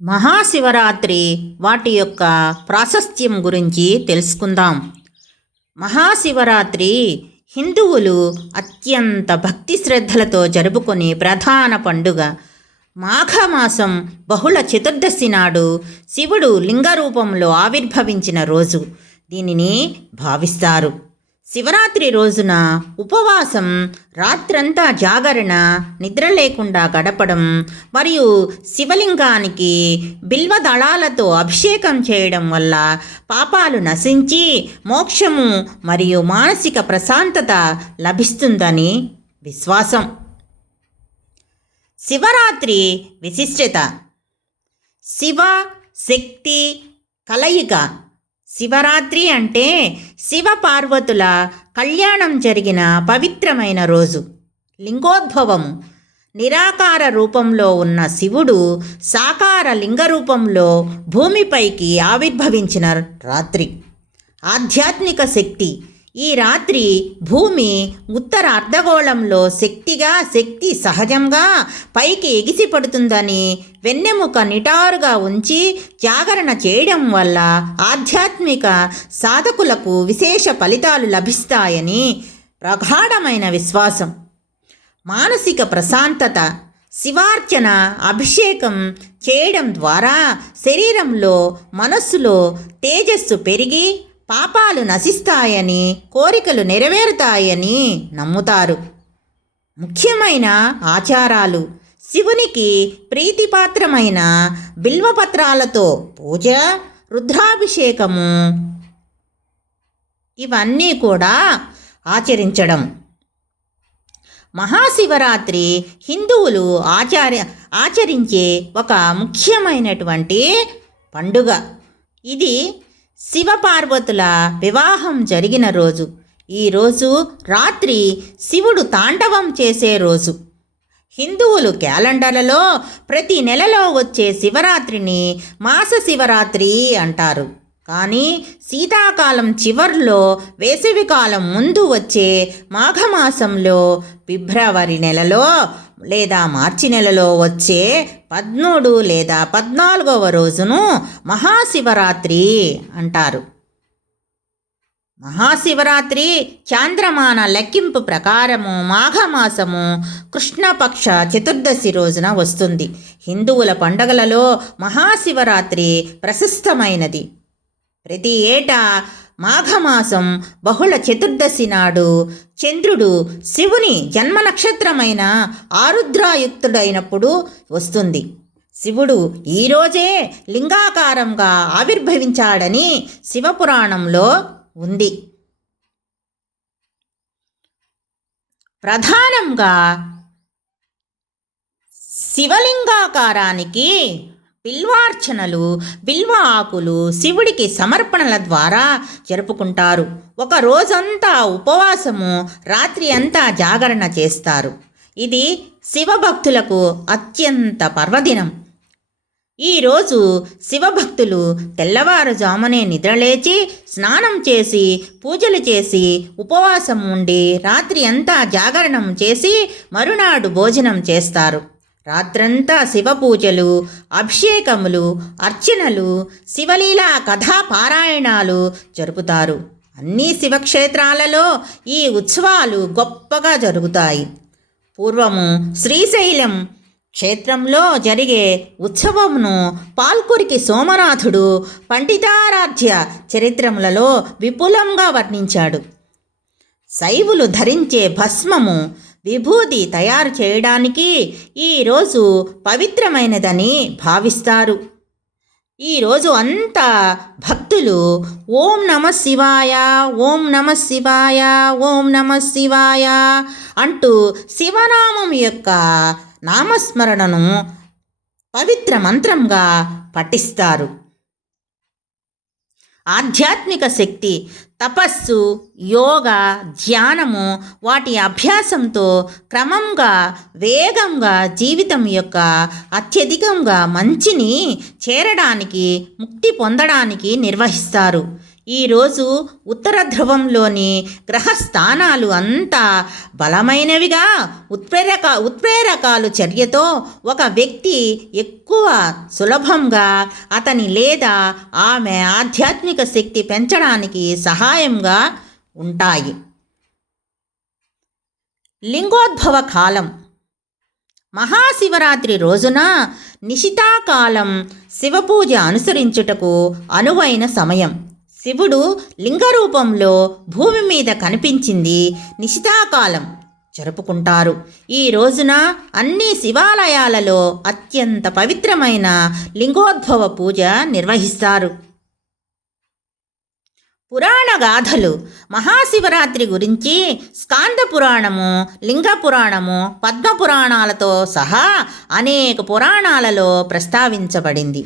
మహాశివరాత్రి వాటి యొక్క ప్రాశస్త్యం గురించి తెలుసుకుందాం. మహాశివరాత్రి హిందువులు అత్యంత భక్తి శ్రద్ధలతో జరుపుకునే ప్రధాన పండుగ. మాఘమాసం బహుళ చతుర్దశి నాడు శివుడు లింగ రూపంలో ఆవిర్భవించిన రోజు దీనిని భావిస్తారు. శివరాత్రి రోజున ఉపవాసం, రాత్రంతా జాగరణ, నిద్ర లేకుండా గడపడం మరియు శివలింగానికి బిల్వదళాలతో అభిషేకం చేయడం వల్ల పాపాలు నశించి మోక్షము మరియు మానసిక ప్రశాంతత లభిస్తుందని విశ్వాసం. శివరాత్రి విశిష్టత: శివ శక్తి కలయిక. శివరాత్రి అంటే శివ పార్వతుల కళ్యాణం జరిగిన పవిత్రమైన రోజు. లింగోద్భవము: నిరాకార రూపంలో ఉన్న శివుడు సాకార లింగ రూపంలో భూమిపైకి ఆవిర్భవించిన రాత్రి. ఆధ్యాత్మిక శక్తి: ఈ రాత్రి భూమి ఉత్తర అర్ధగోళంలో శక్తి సహజంగా పైకి ఎగిసిపడుతుందని, వెన్నెముక నిటారుగా ఉంచి జాగరణ చేయడం వల్ల ఆధ్యాత్మిక సాధకులకు విశేష ఫలితాలు లభిస్తాయని ప్రగాఢమైన విశ్వాసం. మానసిక ప్రశాంతత: శివార్చన, అభిషేకం చేయడం ద్వారా శరీరంలో, మనస్సులో తేజస్సు పెరిగి పాపాలు నశిస్తాయని, కోరికలు నెరవేరుతాయని నమ్ముతారు. ముఖ్యమైన ఆచారాలు: శివునికి ప్రీతిపాత్రమైన బిల్వపత్రాలతో పూజ, రుద్రాభిషేకము ఇవన్నీ కూడా ఆచరించడం. మహాశివరాత్రి హిందువులు ఆచరించే ఒక ముఖ్యమైనటువంటి పండుగ. ఇది శివపార్వతుల వివాహం జరిగిన రోజు. ఈరోజు రాత్రి శివుడు తాండవం చేసే రోజు. హిందువులు క్యాలెండర్లలో ప్రతి నెలలో వచ్చే శివరాత్రిని మాస శివరాత్రి అంటారు. కానీ శీతాకాలం చివర్లో, వేసవికాలం ముందు వచ్చే మాఘమాసంలో, ఫిబ్రవరి నెలలో లేదా మార్చి నెలలో వచ్చే 13 లేదా 14వ రోజును మహాశివరాత్రి అంటారు. మహాశివరాత్రి చాంద్రమాన లెక్కింపు ప్రకారము మాఘమాసము కృష్ణపక్ష చతుర్దశి రోజున వస్తుంది. హిందువుల పండుగలలో మహాశివరాత్రి ప్రశస్తమైనది. ప్రతి ఏటా మాఘమాసం బహుళ చతుర్దశి నాడు చంద్రుడు శివుని జన్మ నక్షత్రమైన ఆరుద్రాయుక్తుడైనప్పుడు వస్తుంది. శివుడు ఈరోజే లింగాకారంగా ఆవిర్భవించాడని శివపురాణంలో ఉంది. ప్రధానంగా శివలింగాకారానికి బిల్వార్చనలు, బిల్వ ఆకులు శివుడికి సమర్పణల ద్వారా జరుపుకుంటారు. ఒక రోజంతా ఉపవాసము, రాత్రి అంతా జాగరణ చేస్తారు. ఇది శివభక్తులకు అత్యంత పర్వదినం. ఈరోజు శివభక్తులు తెల్లవారుజామునే నిద్రలేచి స్నానం చేసి, పూజలు చేసి, ఉపవాసం ఉండి, రాత్రి అంతా జాగరణం చేసి మరునాడు భోజనం చేస్తారు. రాత్రంతా శివ పూజలు, అభిషేకములు, అర్చనలు, శివలీలా కథా పారాయణాలు జరుపుతారు. అన్ని శివక్షేత్రాలలో ఈ ఉత్సవాలు గొప్పగా జరుగుతాయి. పూర్వము శ్రీశైలం క్షేత్రంలో జరిగే ఉత్సవమును పాల్కురికి సోమనాథుడు పండితారాధ్య చరిత్రములలో విపులంగా వర్ణించాడు. శైవులు ధరించే భస్మము, విభూది తయారు చేయడానికి ఈరోజు పవిత్రమైనదని భావిస్తారు. ఈరోజు అంతా భక్తులు ఓం నమః శివాయ, ఓం నమః శివాయ, ఓం నమః శివాయ అంటూ శివనామం యొక్క నామస్మరణను పవిత్ర మంత్రంగా పఠిస్తారు. ఆధ్యాత్మిక శక్తి: తపస్సు, యోగ, ధ్యానము వాటి అభ్యాసంతో క్రమంగా, వేగంగా జీవితం యొక్క అత్యధికంగా మంచిని చేరడానికి, ముక్తి పొందడానికి నిర్వహిస్తారు. ఈరోజు ఉత్తర ధ్రువంలోని గ్రహస్థానాలు అంతా బలమైనవిగా ఉత్ప్రేరకాలు చర్యతో ఒక వ్యక్తి ఎక్కువ సులభంగా అతని లేదా ఆమె ఆధ్యాత్మిక శక్తి పెంచడానికి సహాయంగా ఉంటాయి. లింగోద్భవ కాలం. మహాశివరాత్రి రోజున నిశితాకాలం శివపూజ అనుసరించుటకు అనువైన సమయం. శివుడు లింగ రూపంలో భూమి మీద కనిపించింది నిశితాకాలం జరుపుకుంటారు. ఈ రోజున అన్ని శివాలయాలలో అత్యంత పవిత్రమైన లింగోద్భవ పూజ నిర్వహిస్తారు. పురాణ గాథలు. మహాశివరాత్రి గురించి స్కాంద పురాణము, లింగ పురాణము, పద్మ పురాణాలతో సహా అనేక పురాణాలలో ప్రస్తావించబడింది.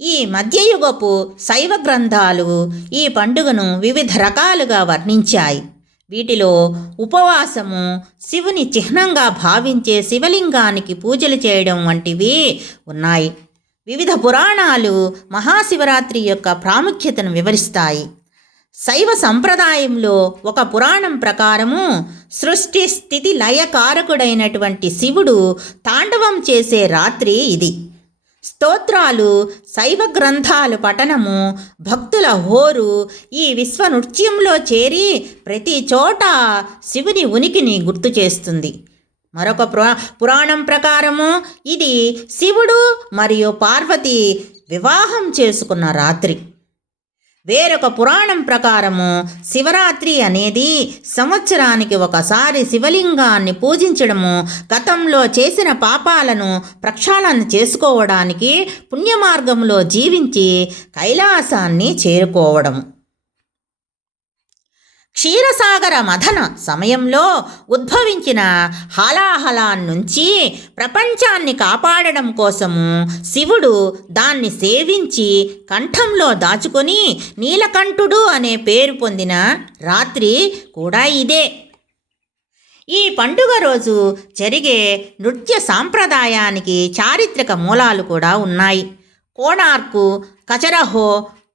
ఈ మధ్యయుగపు శైవ గ్రంథాలు ఈ పండుగను వివిధ రకాలుగా వర్ణించాయి. వీటిలో ఉపవాసము, శివుని చిహ్నంగా భావించే శివలింగానికి పూజలు చేయడం వంటివి ఉన్నాయి. వివిధ పురాణాలు మహాశివరాత్రి యొక్క ప్రాముఖ్యతను వివరిస్తాయి. శైవ సంప్రదాయంలో ఒక పురాణం ప్రకారము సృష్టి స్థితి లయకారకుడైనటువంటి శివుడు తాండవం చేసే రాత్రి ఇది. స్తోత్రాలు, శైవ గ్రంథాలు పఠనము, భక్తుల హోరు ఈ విశ్వ నృత్యంలో చేరి ప్రతి చోట శివుని ఉనికిని గుర్తు చేస్తుంది. మరొక పురాణం ప్రకారము ఇది శివుడు మరియు పార్వతి వివాహం చేసుకున్న రాత్రి. వేరొక పురాణం ప్రకారము శివరాత్రి అనేది సంవత్సరానికి ఒకసారి శివలింగాన్ని పూజించడము, గతంలో చేసిన పాపాలను ప్రక్షాళన చేసుకోవడానికి పుణ్యమార్గంలో జీవించి కైలాసాన్ని చేరుకోవడము. క్షీరసాగర మథన సమయంలో ఉద్భవించిన హాలాహలాన్నించి ప్రపంచాన్ని కాపాడడం కోసము శివుడు దాన్ని సేవించి కంఠంలో దాచుకొని నీలకంఠుడు అనే పేరు పొందిన రాత్రి కూడా ఇదే. ఈ పండుగ రోజు జరిగే నృత్య సాంప్రదాయానికి చారిత్రక మూలాలు కూడా ఉన్నాయి. కోణార్కు, ఖజురహో,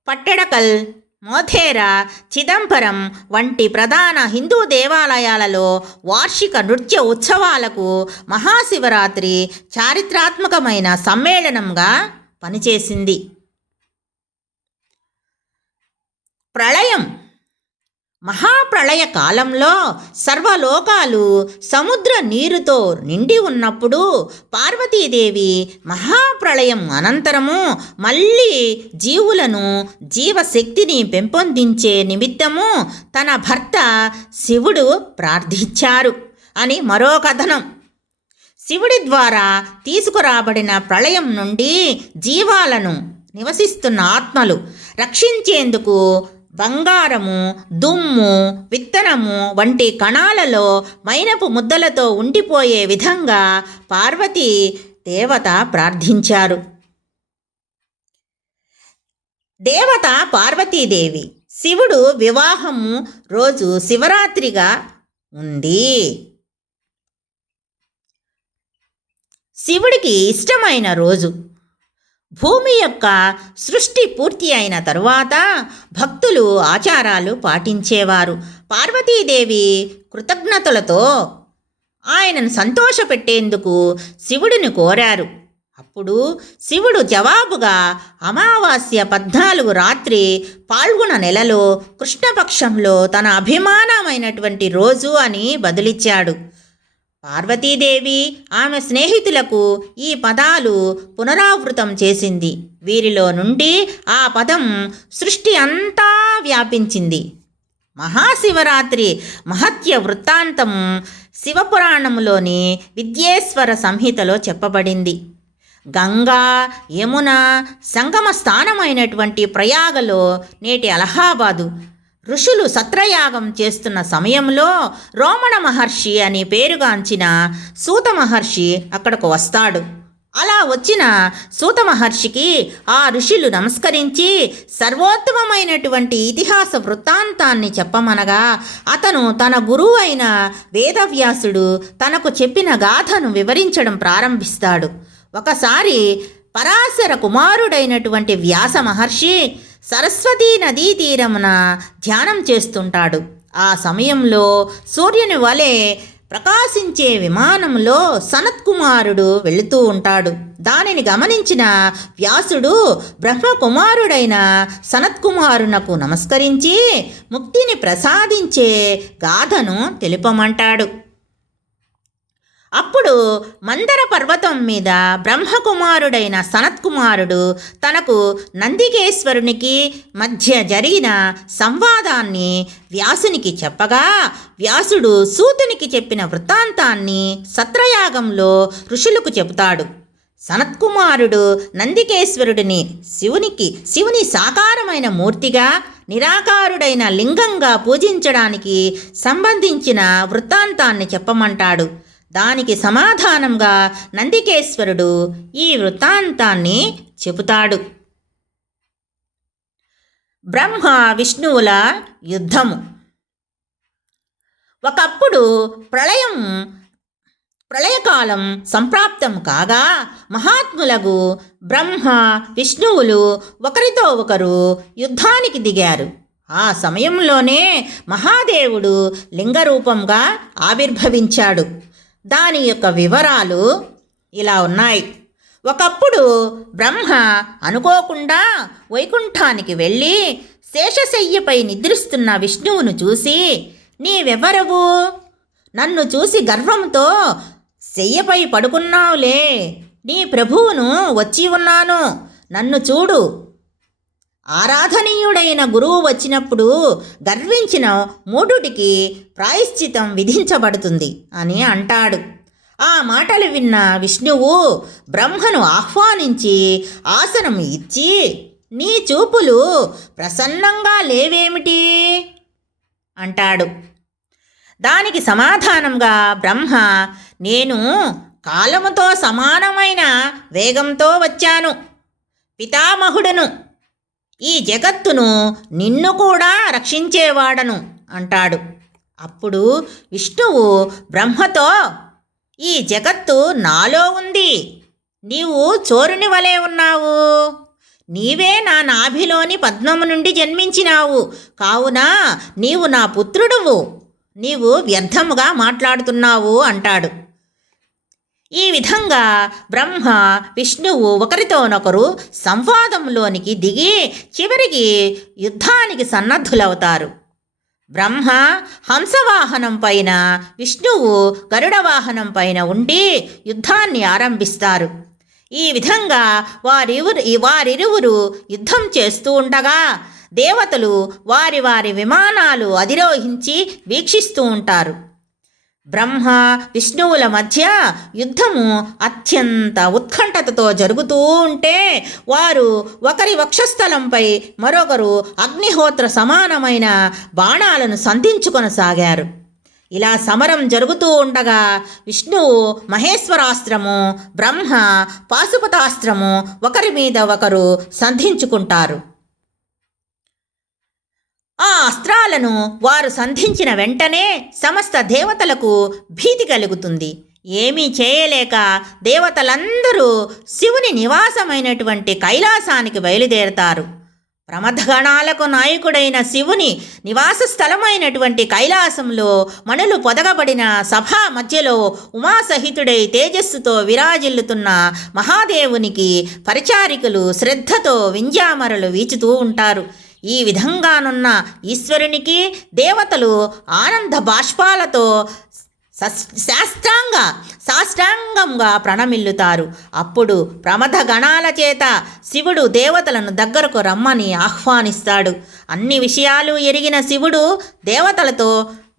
పట్టడకల్, మోధేరా, చిదంబరం వంటి ప్రధాన హిందూ దేవాలయాలలో వార్షిక నృత్య ఉత్సవాలకు మహాశివరాత్రి చారిత్రాత్మకమైన సమ్మేళనంగా పనిచేసింది. ప్రళయం. మహాప్రళయ కాలంలో సర్వలోకాలు సముద్ర నీరుతో నిండి ఉన్నప్పుడు పార్వతీదేవి మహాప్రళయం అనంతరము మళ్ళీ జీవులను జీవశక్తిని పెంపొందించే నిమిత్తము తన భర్త శివుడు ప్రార్థించారు అని మరో కథనం. శివుడి ద్వారా తీసుకురాబడిన ప్రళయం నుండి జీవాలను, నివసిస్తున్న ఆత్మలు రక్షించేందుకు బంగారము, దుమ్ము, విత్తనము వంటి కణాలలో మైనపు ముద్దలతో ఉండిపోయే విధంగా పార్వతీ దేవత ప్రార్థించారు. దేవత పార్వతీదేవి. శివుడు వివాహము రోజు శివరాత్రిగా ఉంది. శివుడికి ఇష్టమైన రోజు. భూమి యొక్క సృష్టి పూర్తి అయిన తరువాత భక్తులు ఆచారాలు పాటించేవారు. పార్వతీదేవి కృతజ్ఞతలతో ఆయనను సంతోషపెట్టేందుకు శివుడిని కోరారు. అప్పుడు శివుడు జవాబుగా అమావాస్య 14 రాత్రి పాల్గొన నెలలో కృష్ణపక్షంలో తన అభిమానమైనటువంటి రోజు అని బదులిచ్చాడు. పార్వతీదేవి ఆమె స్నేహితులకు ఈ పదాలు పునరావృతం చేసింది. వీరిలో నుండి ఆ పదం సృష్టి అంతా వ్యాపించింది. మహాశివరాత్రి మహత్య వృత్తాంతం శివపురాణంలోని విద్యేశ్వర సంహితలో చెప్పబడింది. గంగా, యమున సంగమ స్థానమైనటువంటి ప్రయాగలో నేటి అలహాబాదు ఋషులు సత్రయాగం చేస్తున్న సమయంలో రోమణ మహర్షి అని పేరుగాంచిన సూత మహర్షి అక్కడకు వస్తాడు. అలా వచ్చిన సూత మహర్షికి ఆ ఋషులు నమస్కరించి సర్వోత్తమమైనటువంటి ఇతిహాస వృత్తాంతాన్ని చెప్పమనగా అతను తన గురువు అయిన వేదవ్యాసుడు తనకు చెప్పిన గాథను వివరించడం ప్రారంభిస్తాడు. ఒకసారి పరాశర కుమారుడైనటువంటి వ్యాస మహర్షి సరస్వతీ నదీ తీరమున ధ్యానం చేస్తుంటాడు. ఆ సమయంలో సూర్యుని వలె ప్రకాశించే విమానంలో సనత్కుమారుడు వెళుతూ ఉంటాడు. దానిని గమనించిన వ్యాసుడు బ్రహ్మకుమారుడైన సనత్కుమారునకు నమస్కరించి ముక్తిని ప్రసాదించే గాథను తెలుపమంటాడు. అప్పుడు మందర పర్వతం మీద బ్రహ్మకుమారుడైన సనత్కుమారుడు తనకు నందికేశ్వరునికి మధ్య జరిగిన సంవాదాన్ని వ్యాసునికి చెప్పగా, వ్యాసుడు సూతునికి చెప్పిన వృత్తాంతాన్ని సత్రయాగంలో ఋషులకు చెబుతాడు. సనత్కుమారుడు నందికేశ్వరుడిని శివుని సాకారమైన మూర్తిగా, నిరాకారుడైన లింగంగా పూజించడానికి సంబంధించిన వృత్తాంతాన్ని చెప్పమంటాడు. దానికి సమాధానంగా నందికేశ్వరుడు ఈ వృత్తాంతాన్ని చెబుతాడు. బ్రహ్మ విష్ణువుల యుద్ధము. ఒకప్పుడు ప్రళయకాలం సంప్రాప్తం కాగా మహాత్ములకు బ్రహ్మ విష్ణువులు ఒకరితో ఒకరు యుద్ధానికి దిగారు. ఆ సమయంలోనే మహాదేవుడు లింగరూపంగా ఆవిర్భవించాడు. దాని యొక్క వివరాలు ఇలా ఉన్నాయి. ఒకప్పుడు బ్రహ్మ అనుకోకుండా వైకుంఠానికి వెళ్ళి శేషశయ్యపై నిద్రిస్తున్న విష్ణువును చూసి, నీవెవరవు? నన్ను చూసి గర్వంతో శయ్యపై పడుకున్నావులే, నీ ప్రభువును వచ్చి ఉన్నాను, నన్ను చూడు. ఆరాధనీయుడైన గురువు వచ్చినప్పుడు గర్వించిన మూఢుడికి ప్రాయశ్చితం విధించబడుతుంది అని అంటాడు. ఆ మాటలు విన్న విష్ణువు బ్రహ్మను ఆహ్వానించి ఆసనం ఇచ్చి, నీ చూపులు ప్రసన్నంగా లేవేమిటి అంటాడు. దానికి సమాధానంగా బ్రహ్మ, నేను కాలముతో సమానమైన వేగంతో వచ్చాను, పితామహుడను, ఈ జగత్తును నిన్ను కూడా రక్షించేవాడను అంటాడు. అప్పుడు విష్ణువు బ్రహ్మతో, ఈ జగత్తు నాలో ఉంది, నీవు చోరుని వలె ఉన్నావు, నీవే నా నాభిలోని పద్మము నుండి జన్మించినావు, కావున నీవు నా పుత్రుడువు, నీవు వ్యర్థముగా మాట్లాడుతున్నావు అంటాడు. ఈ విధంగా బ్రహ్మ విష్ణువు ఒకరితోనొకరు సంవాదంలోనికి దిగి చివరికి యుద్ధానికి సన్నద్ధులవుతారు. బ్రహ్మ హంసవాహనం పైన, విష్ణువు గరుడ వాహనం పైన ఉండి యుద్ధాన్ని ఆరంభిస్తారు. ఈ విధంగా వారిరువురు యుద్ధం చేస్తూ ఉండగా దేవతలు వారి వారి విమానాలు అధిరోహించి వీక్షిస్తూ ఉంటారు. బ్రహ్మ విష్ణువుల మధ్య యుద్ధము అత్యంత ఉత్కంఠతతో జరుగుతూ ఉంటే వారు ఒకరి వక్షస్థలంపై మరొకరు అగ్నిహోత్ర సమానమైన బాణాలను సంధించుకొనసాగారు. ఇలా సమరం జరుగుతూ ఉండగా విష్ణువు మహేశ్వరాస్త్రము, బ్రహ్మ పాశుపతాస్త్రము ఒకరి మీద ఒకరు సంధించుకుంటారు. ఆ అస్త్రాలను వారు సంధించిన వెంటనే సమస్త దేవతలకు భీతి కలుగుతుంది. ఏమీ చేయలేక దేవతలందరూ శివుని నివాసమైనటువంటి కైలాసానికి బయలుదేరతారు. ప్రమథగణాలకు నాయకుడైన శివుని నివాస స్థలమైనటువంటి కైలాసంలో మణులు పొదగబడిన సభా మధ్యలో ఉమాసహితుడై తేజస్సుతో విరాజిల్లుతున్న మహాదేవునికి పరిచారికులు శ్రద్ధతో వింజామరలు వీచుతూ ఉంటారు. ఈ విధంగానున్న ఈశ్వరునికి దేవతలు ఆనంద బాష్పాలతో సాష్టాంగంగా ప్రణమిల్లుతారు. అప్పుడు ప్రమథ గణాల చేత శివుడు దేవతలను దగ్గరకు రమ్మని ఆహ్వానిస్తాడు. అన్ని విషయాలు ఎరిగిన శివుడు దేవతలతో,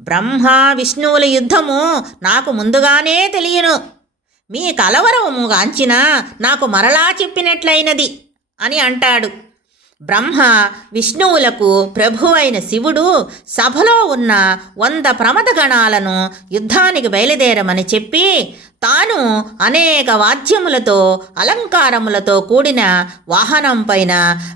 బ్రహ్మ విష్ణువుల యుద్ధము నాకు ముందుగానే తెలియను, మీ కలవరము గాంచిన నాకు మరలా చెప్పినట్లయినది అని అంటాడు. బ్రహ్మ విష్ణువులకు ప్రభువైన శివుడు సభలో ఉన్న 100 ప్రమథ గణాలను యుద్ధానికి బయలుదేరమని చెప్పి తాను అనేక వాద్యములతో అలంకారములతో కూడిన వాహనం పైన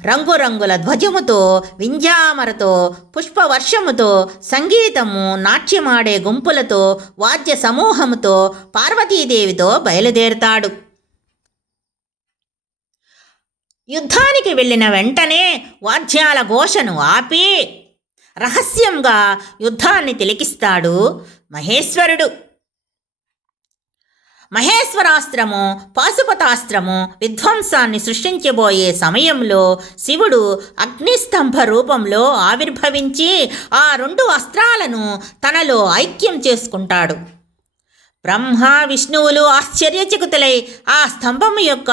రంగురంగుల ధ్వజముతో, వింజామరతో, పుష్పవర్షముతో, సంగీతము, నాట్యమాడే గుంపులతో, వాద్య సమూహముతో పార్వతీదేవితో బయలుదేరుతాడు. యుద్ధానికి వెళ్ళిన వెంటనే వాద్యాల ఘోషను ఆపి రహస్యంగా యుద్ధాన్ని తిలకిస్తాడు మహేశ్వరుడు. మహేశ్వరాస్త్రము, పాశుపతాస్త్రము విధ్వంసాన్ని సృష్టించబోయే సమయంలో శివుడు అగ్నిస్తంభ రూపంలో ఆవిర్భవించి ఆ 2 అస్త్రాలను తనలో ఐక్యం చేసుకుంటాడు. బ్రహ్మ విష్ణువులు ఆశ్చర్యచకితులై ఆ స్తంభము యొక్క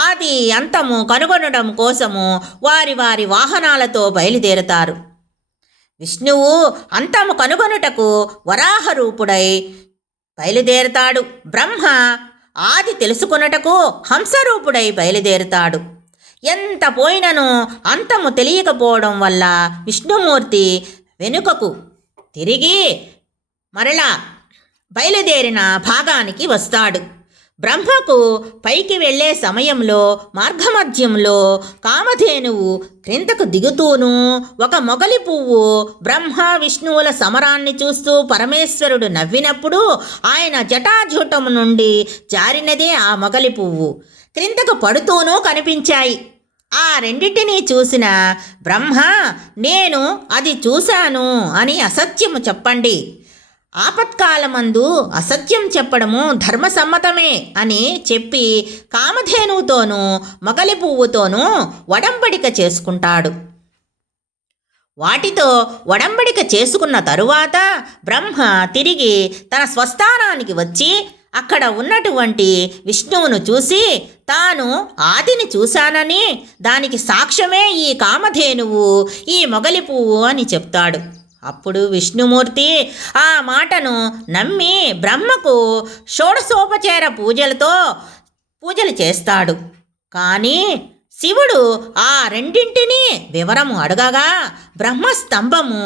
ఆది అంతము కనుగొనడం కోసము వారి వారి వాహనాలతో బయలుదేరుతారు. విష్ణువు అంతము కనుగొనుటకు వరాహ రూపుడై బయలుదేరుతాడు. బ్రహ్మ ఆది తెలుసుకొనుటకు హంసరూపుడై బయలుదేరుతాడు. ఎంత పోయినను అంతము తెలియకపోవడం వల్ల విష్ణుమూర్తి వెనుకకు తిరిగి మరలా బయలుదేరిన భాగానికి వస్తాడు. బ్రహ్మకు పైకి వెళ్ళే సమయంలో మార్గమధ్యంలో కామధేనువు క్రిందకు దిగుతూను ఒక మొగలి పువ్వు బ్రహ్మ విష్ణువుల సమరాన్ని చూస్తూ పరమేశ్వరుడు నవ్వినప్పుడు ఆయన జటాజూటము నుండి జారినదే ఆ మొగలి పువ్వు క్రిందకు పడుతూనూ కనిపించాయి. ఆ రెండింటినీ చూసిన బ్రహ్మ నేను అది చూశాను అని అసత్యము చెప్పండి, ఆపత్కాలమందు అసత్యం చెప్పడము ధర్మసమ్మతమే అని చెప్పి కామధేనువుతోనూ మొగలి పువ్వుతోనూ ఒడంబడిక చేసుకుంటాడు. వాటితో ఒడంబడిక చేసుకున్న తరువాత బ్రహ్మ తిరిగి తన స్వస్థానానికి వచ్చి అక్కడ ఉన్నటువంటి విష్ణువును చూసి తాను ఆదిని చూశానని దానికి సాక్ష్యమే ఈ కామధేనువు, ఈ మొగలి పువ్వు అని చెప్తాడు. అప్పుడు విష్ణుమూర్తి ఆ మాటను నమ్మి బ్రహ్మకు షోడశోపచార పూజలు చేస్తాడు. కానీ శివుడు ఆ రెండింటినీ వివరము అడగగా బ్రహ్మస్తంభము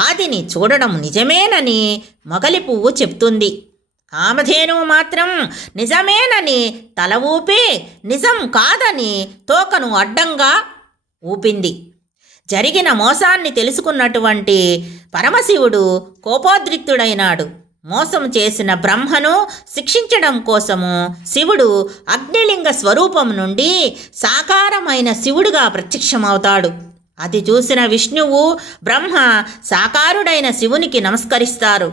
ఆదిని చూడడం నిజమేనని మొగలి పువ్వు చెప్తుంది. కామధేనువు మాత్రం నిజమేనని తల ఊపి నిజం కాదని తోకను అడ్డంగా ఊపింది. జరిగిన మోసాన్ని తెలుసుకున్నటువంటి పరమశివుడు కోపోద్రిక్తుడైనాడు. మోసం చేసిన బ్రహ్మను శిక్షించడం కోసము శివుడు అగ్నిలింగ స్వరూపం నుండి సాకారమైన శివుడుగా ప్రత్యక్షమవుతాడు. అది చూసిన విష్ణువు బ్రహ్మ సాకారుడైన శివునికి నమస్కరిస్తారు.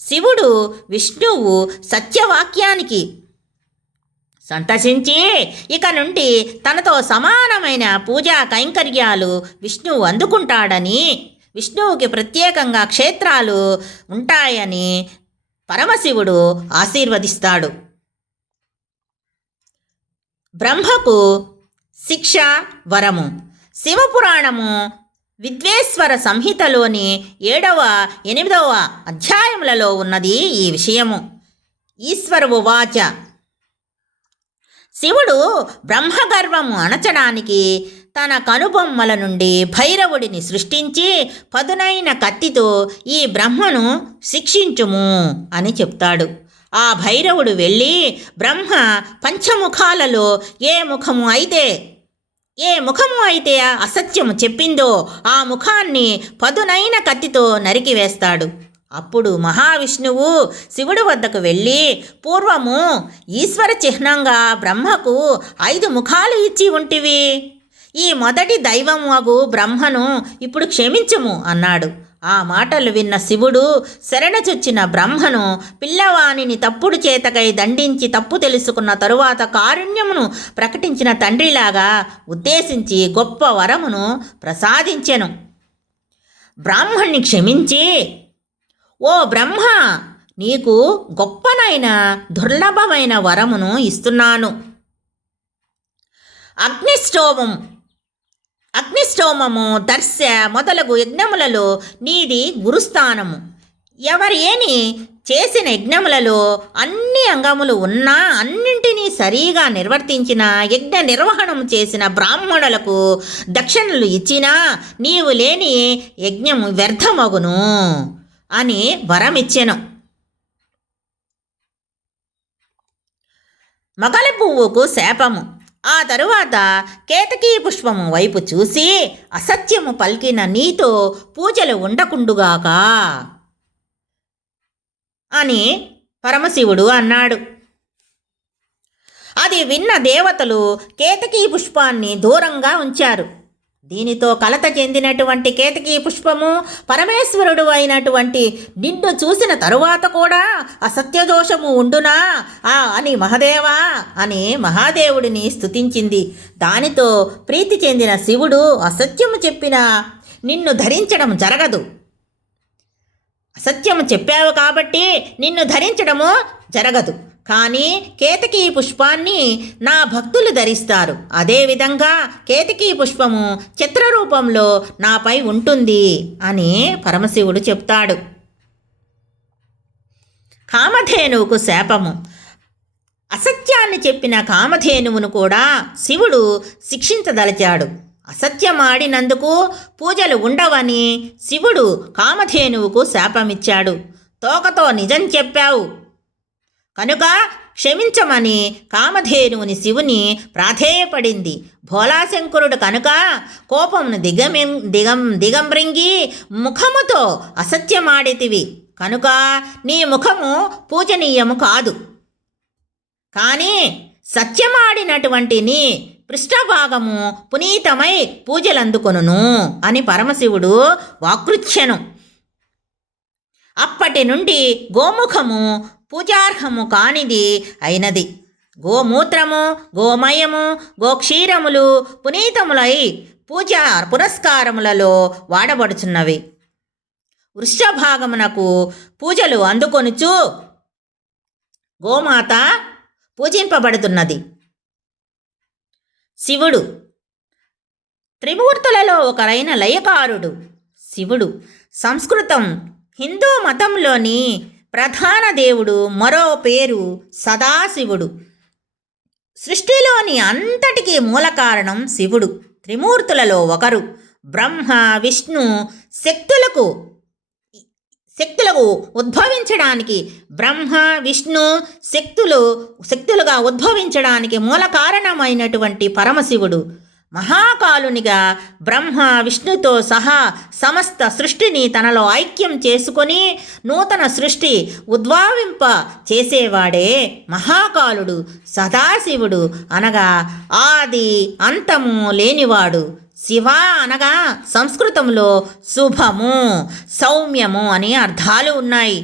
శివుడు విష్ణువు సత్యవాక్యానికి సంతసించి ఇక నుండి తనతో సమానమైన పూజా కైంకర్యాలు విష్ణువు అందుకుంటాడని, విష్ణువుకి ప్రత్యేకంగా క్షేత్రాలు ఉంటాయని పరమశివుడు ఆశీర్వదిస్తాడు. బ్రహ్మకు శిక్ష వరము. శివపురాణము విద్వేశ్వర సంహితలోని 7వ 8వ అధ్యాయములలో ఉన్నది ఈ విషయము. ఈశ్వర ఉవాచ శివుడు బ్రహ్మగర్వము అణచడానికి తన కనుబొమ్మల నుండి భైరవుడిని సృష్టించి పదునైన కత్తితో ఈ బ్రహ్మను శిక్షించుము అని చెప్తాడు. ఆ భైరవుడు వెళ్ళి బ్రహ్మ పంచముఖాలలో ఏ ముఖము అయితే అసత్యము చెప్పిందో ఆ ముఖాన్ని పదునైన కత్తితో నరికివేస్తాడు. అప్పుడు మహావిష్ణువు శివుడి వద్దకు వెళ్ళి పూర్వము ఈశ్వర చిహ్నంగా బ్రహ్మకు 5 ముఖాలు ఇచ్చి ఉంటివి, ఈ మొదటి దైవము బ్రహ్మను ఇప్పుడు క్షమించుము అన్నాడు. ఆ మాటలు విన్న శివుడు శరణచొచ్చిన బ్రహ్మను పిల్లవానిని తప్పుడు చేతకై దండించి తప్పు తెలుసుకున్న తరువాత కారుణ్యమును ప్రకటించిన తండ్రిలాగా ఉద్దేశించి గొప్ప వరమును ప్రసాదించెను. బ్రాహ్మణ్ణి క్షమించి ఓ బ్రహ్మ, నీకు గొప్పనైన దుర్లభమైన వరమును ఇస్తున్నాను. అగ్నిష్టోమము, దర్శ మొదలగు యజ్ఞములలో నీది గురుస్థానము. ఎవరేని చేసిన యజ్ఞములలో అన్ని అంగములు ఉన్నా అన్నింటినీ సరిగా నిర్వర్తించిన యజ్ఞ నిర్వహణం చేసిన బ్రాహ్మణులకు దక్షిణలు ఇచ్చినా నీవు లేని యజ్ఞము వ్యర్థమగును అని వరమిచ్చెను. మొగలి పువ్వుకు శాపము. ఆ తరువాత కేతకీ పుష్పము వైపు చూసి అసత్యము పలికిన నీతో పూజలు ఉండకుండుగాక అని పరమశివుడు అన్నాడు. అది విన్న దేవతలు కేతకీ పుష్పాన్ని దూరంగా ఉంచారు. దీనితో కలత చెందినటువంటి కేతకీ పుష్పము పరమేశ్వరుడు అయినటువంటి నిన్ను చూసిన తరువాత కూడా అసత్యదోషము ఉండునా అని మహదేవా అని మహాదేవుడిని స్తుతించింది. దానితో ప్రీతి చెందిన శివుడు అసత్యము చెప్పినా నిన్ను ధరించడం జరగదు, అసత్యము చెప్పావు కాబట్టి నిన్ను ధరించడము జరగదు, కానీ కేతకీ పుష్పాన్ని నా భక్తులు ధరిస్తారు. అదేవిధంగా కేతకీ పుష్పము చిత్రరూపంలో నాపై ఉంటుంది అని పరమశివుడు చెప్తాడు. కామధేనువుకు శాపము. అసత్యాన్ని చెప్పిన కామధేనువును కూడా శివుడు శిక్షించదలిచాడు. అసత్యమాడినందుకు పూజలు ఉండవని శివుడు కామధేనువుకు శాపమిచ్చాడు. తోకతో నిజం చెప్పావు కనుక క్షమించమని కామధేనువుని శివుని ప్రాధేయపడింది. భోలాశంకరుడు కనుక కోపమును దిగంబ్రింగి ముఖముతో అసత్యమాడితివి కనుక నీ ముఖము పూజనీయము కాదు, కానీ సత్యమాడినటువంటి నీ పృష్ఠభాగము పునీతమై పూజలందుకొనును అని పరమశివుడు వాకృచ్ఛను. అప్పటి నుండి గోముఖము పూజార్హము కానిది అయినది. గోమూత్రము, గోమయము, గోక్షీరములు పునీతములై పూజా పురస్కారములలో వాడబడుచున్నవి. వృషభాగమునకు పూజలు అందుకొనుచు గోమాత పూజింపబడుతున్నది. శివుడు త్రిమూర్తులలో ఒకరైన లయకారుడు శివుడు. సంస్కృతం హిందూ మతంలోని ప్రధాన దేవుడు. మరో పేరు సదాశివుడు. సృష్టిలోని అంతటికీ మూల కారణం శివుడు. త్రిమూర్తులలో ఒకరు. బ్రహ్మ, విష్ణు శక్తులకు ఉద్భవించడానికి బ్రహ్మ, విష్ణు శక్తులుగా ఉద్భవించడానికి మూల కారణమైనటువంటి పరమశివుడు మహాకాలునిగా బ్రహ్మ, విష్ణుతో సహా సమస్త సృష్టిని తనలో ఐక్యం చేసుకొని నూతన సృష్టి ఉద్భవింప చేసేవాడే మహాకాలుడు. సదాశివుడు అనగా ఆది అంతము లేనివాడు. శివ అనగా సంస్కృతంలో శుభము, సౌమ్యము అని అర్థాలు ఉన్నాయి.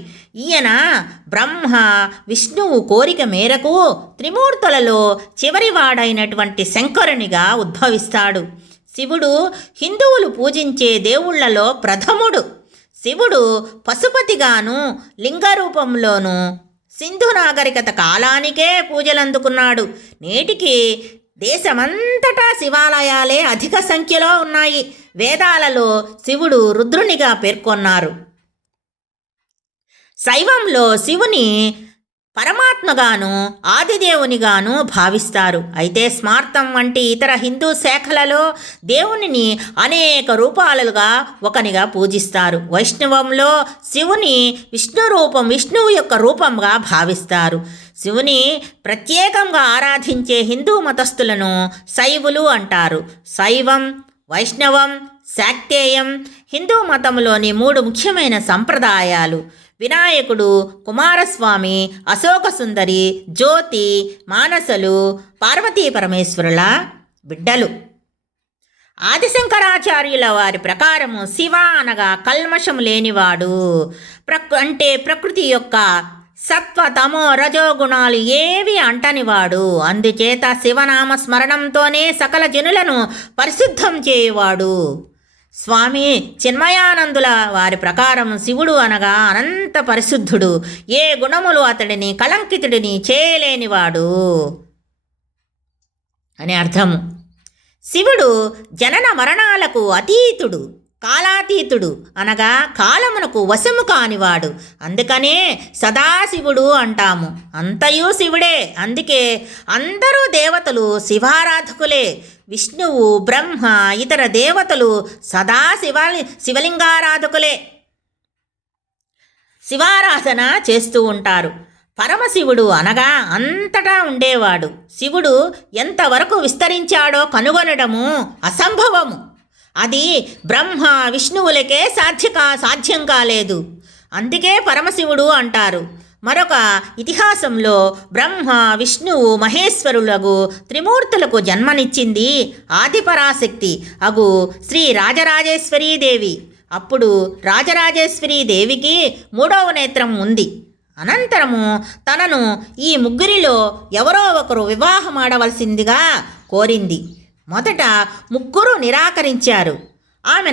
ఈయన బ్రహ్మ, విష్ణువు కోరిక మేరకు త్రిమూర్తులలో చివరివాడైనటువంటి శంకరునిగా ఉద్భవిస్తాడు. శివుడు హిందువులు పూజించే దేవుళ్లలో ప్రథముడు. శివుడు పశుపతిగాను లింగరూపంలోనూ సింధు నాగరికత కాలానికే పూజలందుకున్నాడు. నేటికి దేశమంతటా శివాలయాలే అధిక సంఖ్యలో ఉన్నాయి. వేదాలలో శివుడు రుద్రునిగా పేర్కొన్నారు. శైవంలో శివుని పరమాత్మగాను ఆదిదేవునిగాను భావిస్తారు. అయితే స్మార్తం వంటి ఇతర హిందూ శాఖలలో దేవునిని అనేక రూపాలుగా ఒకనిగా పూజిస్తారు. వైష్ణవంలో శివుని విష్ణువు యొక్క రూపంగా భావిస్తారు. శివుని ప్రత్యేకంగా ఆరాధించే హిందూ మతస్థులను శైవులు అంటారు. శైవం, వైష్ణవం, శాక్తేయం హిందూ మతంలోని 3 ముఖ్యమైన సంప్రదాయాలు. వినాయకుడు, కుమారస్వామి, అశోక సుందరి, జ్యోతి, మానసలు పార్వతీ పరమేశ్వరుల బిడ్డలు. ఆదిశంకరాచార్యుల వారి ప్రకారము శివ అనగా కల్మషం లేనివాడు, అంటే ప్రకృతి యొక్క సత్వ, తమో, రజోగుణాలు ఏవి అంటనివాడు. అందుచేత శివనామ స్మరణంతోనే సకల జనులను పరిశుద్ధం చేయువాడు. స్వామి చిన్మయానందుల వారి ప్రకారం శివుడు అనగా అనంత పరిశుద్ధుడు, ఏ గుణములు అతడిని కళంకితుడిని చేయలేనివాడు అని అర్థము. శివుడు జనన మరణాలకు అతీతుడు, కాలాతీతుడు అనగా కాలమునకు వశము కానివాడు. అందుకనే సదాశివుడు అంటాము. అంతయు శివుడే. అందుకే అందరూ దేవతలు శివారాధకులే. విష్ణువు, బ్రహ్మ, ఇతర దేవతలు సదా శివలింగారాధకులే, శివారాధన చేస్తూ ఉంటారు. పరమశివుడు అనగా అంతటా ఉండేవాడు. శివుడు ఎంతవరకు విస్తరించాడో కనుగొనడము అసంభవము. అది బ్రహ్మ, విష్ణువులకే సాధ్యం కాలేదు. అందుకే పరమశివుడు అంటారు. మరొక ఇతిహాసంలో బ్రహ్మ విష్ణువు మహేశ్వరులకు త్రిమూర్తులకు జన్మనిచ్చింది ఆదిపరాశక్తి అగు శ్రీ రాజరాజేశ్వరీదేవి. అప్పుడు రాజరాజేశ్వరీదేవికి మూడవ నేత్రం ఉంది. అనంతరము తనను ఈ ముగ్గురిలో ఎవరో ఒకరు వివాహమాడవలసిందిగా కోరింది. మొదట ముగ్గురు నిరాకరించారు. ఆమె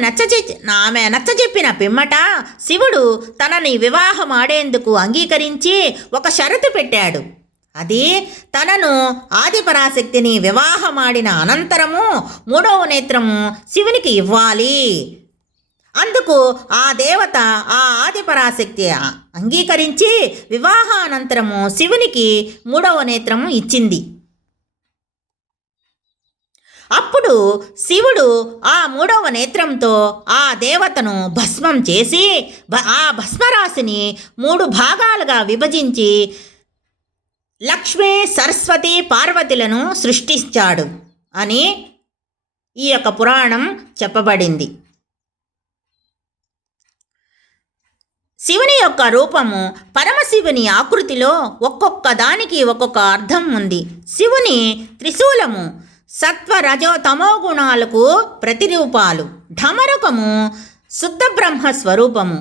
నచ్చజెప్పిన పిమ్మట శివుడు తనని వివాహమాడేందుకు అంగీకరించి ఒక షరతు పెట్టాడు. అది తనను ఆదిపరాశక్తిని వివాహమాడిన అనంతరము మూడవ నేత్రము శివునికి ఇవ్వాలి. అందుకు ఆ దేవత ఆ ఆదిపరాశక్తి అంగీకరించి వివాహానంతరము శివునికి మూడవ నేత్రము ఇచ్చింది. అప్పుడు శివుడు ఆ మూడవ నేత్రంతో ఆ దేవతను భస్మం చేసి ఆ భస్మరాశిని 3 భాగాలుగా విభజించి లక్ష్మీ సరస్వతి పార్వతులను సృష్టించాడు అని ఈ యొక్క పురాణం చెప్పబడింది. శివుని యొక్క రూపము పరమశివుని ఆకృతిలో ఒక్కొక్క దానికి ఒక్కొక్క అర్థం ఉంది. శివుని త్రిశూలము సత్వ రజో తమో గుణాలకు ప్రతిరూపాలు. ఢమరుకము శుద్ధ బ్రహ్మ స్వరూపము.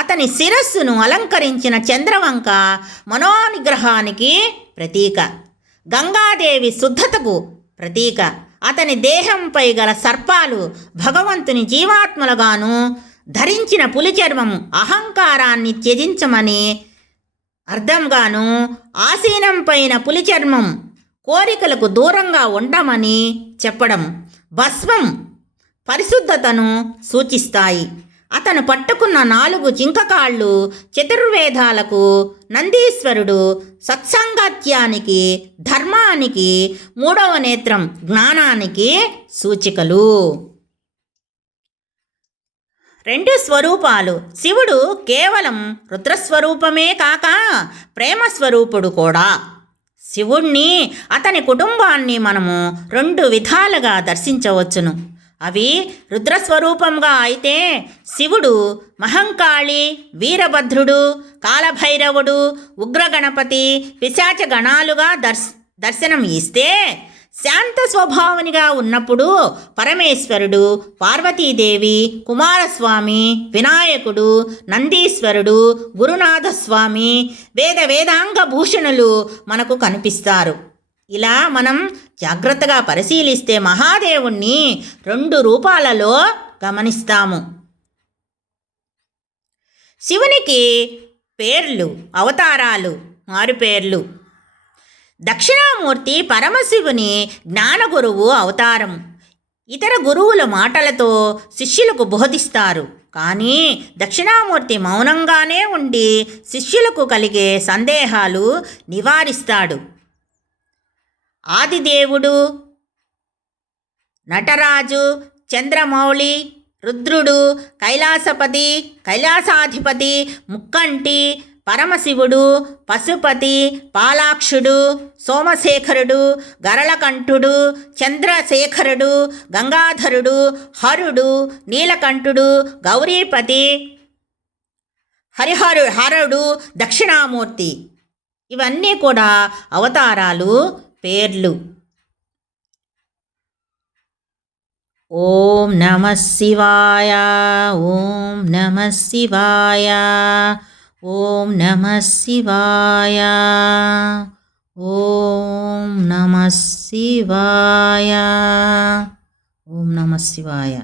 అతని శిరస్సును అలంకరించిన చంద్రవంక మనోనిగ్రహానికి ప్రతీక. గంగాదేవి శుద్ధతకు ప్రతీక. అతని దేహంపై గల సర్పాలు భగవంతుని జీవాత్మలుగాను, ధరించిన పులి చర్మము అహంకారాన్ని త్యజించమని అర్థంగాను, ఆసీనం పైన పులి చర్మం కోరికలకు దూరంగా ఉండమని చెప్పడం. భస్మం పరిశుద్ధతను సూచిస్తాయి. అతను పట్టుకున్న 4 జింకకాళ్ళు చతుర్వేదాలకు, నందీశ్వరుడు సత్సంగత్యానికి, ధర్మానికి, మూడవ నేత్రం జ్ఞానానికి సూచికలు. 2 స్వరూపాలు. శివుడు కేవలం రుద్రస్వరూపమే కాక ప్రేమస్వరూపుడు కూడా. శివుణ్ణి, అతని కుటుంబాన్ని మనము 2 విధాలుగా దర్శించవచ్చును. అవి రుద్రస్వరూపంగా అయితే శివుడు మహంకాళి, వీరభద్రుడు, కాలభైరవుడు, ఉగ్రగణపతి, పిశాచ గణాలుగా దర్శనం ఇస్తే, శాంత స్వభావునిగా ఉన్నప్పుడు పరమేశ్వరుడు, పార్వతీదేవి, కుమారస్వామి, వినాయకుడు, నందీశ్వరుడు, గురునాథస్వామి, వేదాంగ భూషణులు మనకు కనిపిస్తారు. ఇలా మనం జాగ్రత్తగా పరిశీలిస్తే మహాదేవుణ్ణి 2 రూపాలలో గమనిస్తాము. శివునికి పేర్లు, అవతారాలు, మారుపేర్లు. దక్షిణామూర్తి పరమశివుని జ్ఞానగురువు అవతారం. ఇతర గురువుల మాటలతో శిష్యులకు బోధిస్తారు. కానీ దక్షిణామూర్తి మౌనంగానే ఉండి శిష్యులకు కలిగే సందేహాలు నివారిస్తాడు. ఆదిదేవుడు, నటరాజు, చంద్రమౌళి, రుద్రుడు, కైలాసపతి, కైలాసాధిపతి, ముక్కంటి, పరమశివుడు, పశుపతి, పాలాక్షుడు, సోమశేఖరుడు, గరళకంఠుడు, చంద్రశేఖరుడు, గంగాధరుడు, హరుడు, నీలకంఠుడు, గౌరీపతి, హరుడు, దక్షిణామూర్తి. ఇవన్నీ కూడా అవతారాలు, పేర్లు. ఓం నమః శివాయ. ఓం నమః శివాయ. ఓం నమః శివాయ. ఓం నమః శివాయ. ఓం నమః శివాయ.